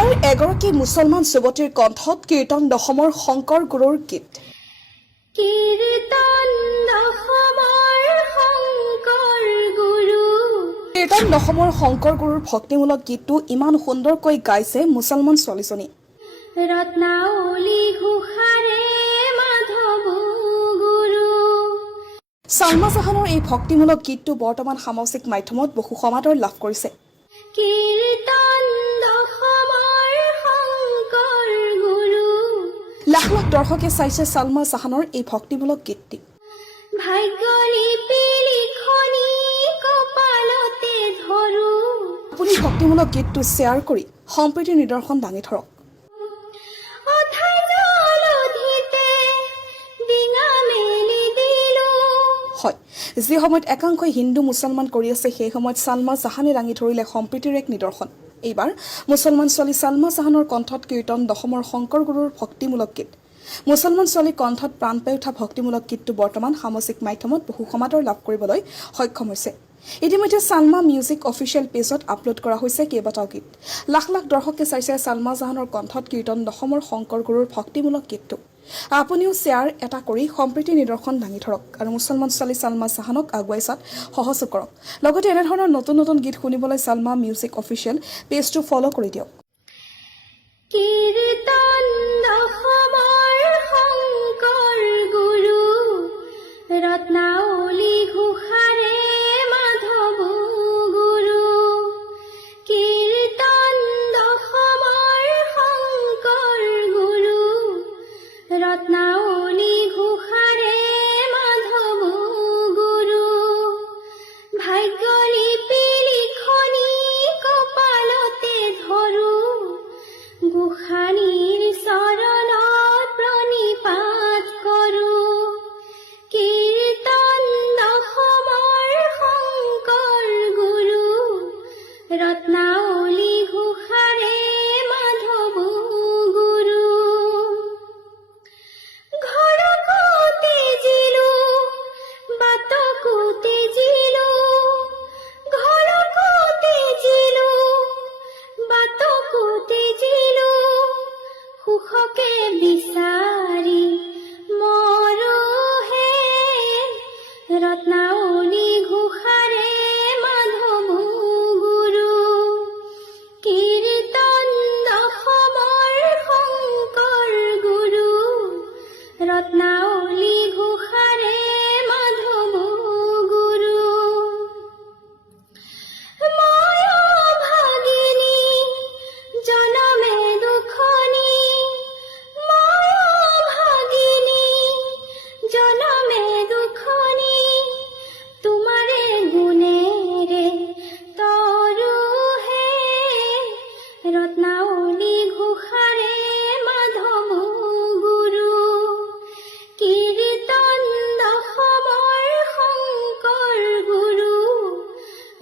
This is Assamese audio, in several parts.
এইবাৰ এগৰাকী মুছলমান যুৱতীৰ কণ্ঠত কীৰ্তন দশমৰ শংকৰ গুৰুৰ গীত। কীৰ্তন দশমৰ শংকৰ গুৰুৰ ভক্তিমূলক গীতটো ইমান সুন্দৰকৈ গাইছে মুছলমান ছোৱালীজনী। ছালমা জাহানৰ এই ভক্তিমূলক গীতটো বৰ্তমান সামাজিক মাধ্যমত বহু সমাদৰ লাভ কৰিছে। লাখ লাখ দৰ্শকে চাইছে ছালমা জাহানৰ এই ভক্তিমূলক গীতটি। আপুনি ভক্তিমূলক গীতটো শ্বেয়াৰ কৰি সম্প্ৰীতিৰ নিদৰ্শন দাঙি ধৰক। হয়, যি সময়ত একাংশই হিন্দু মুছলমান কৰি আছে সেই সময়ত ছালমা জাহানে দাঙি ধৰিলে সম্প্ৰীতিৰ এক নিদৰ্শন। এইবাৰ মুছলমান ছোৱালী ছালমা জাহানৰ কণ্ঠত কীৰ্তন দশমৰ শংকৰ গুৰুৰ ভক্তিমূলক গীত। মুছলমান ছোৱালীৰ কণ্ঠত প্ৰাণ পাই উঠা ভক্তিমূলক গীতটো বৰ্তমান সামাজিক মাধ্যমত বহু সমাদৰ লাভ কৰিবলৈ সক্ষম হৈছে। ইতিমধ্যে ছালমা মিউজিক অফিচিয়েল পেজত আপলোড কৰা হৈছে কেইবাটাও গীত। লাখ লাখ দৰ্শকে চাইছে ছালমা জাহানৰ কণ্ঠত কীৰ্তন দশমৰ শংকৰ গুৰুৰ ভক্তিমূলক গীতটো। আপুনিও শ্বেয়াৰ এটা কৰি সম্প্ৰীতিৰ নিদৰ্শন দাঙি ধৰক আৰু মুছলমান ছোৱালী ছালমা জাহানক আগুৱাই চাত সহযোগ কৰক। লগতে এনেধৰণৰ নতুন নতুন গীত শুনিবলৈ ছালমা মিউজিক অফিচিয়েল পেজটো ফ'ল' কৰি দিয়ক।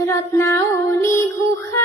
Ratnauli